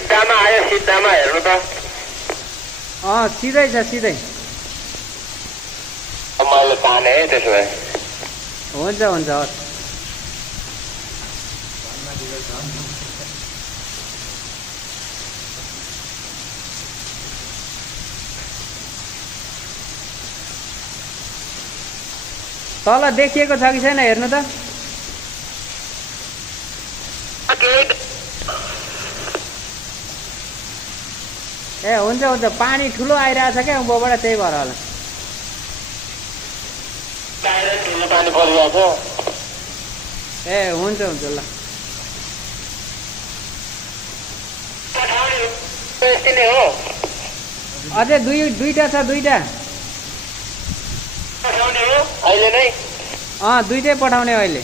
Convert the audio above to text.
सिद्धामा आयो, सिद्धामा हेर्नु त। सिधै छ सिधै। मैले ताने है त्यसो भए। हुन्छ हुन्छ हस्। तल देखिएको छ कि छैन हेर्नु त। ए हुन्छ हुन्छ, पानी ठुलो आइरहेछ क्या उँभोबाट, त्यही भएर होला। पानी परिरहेको ए हुन्छ हुन्छ ल। हो अझै दुईटा छ, दुईटा। अहिले नै दुईटै पठाउने अहिले।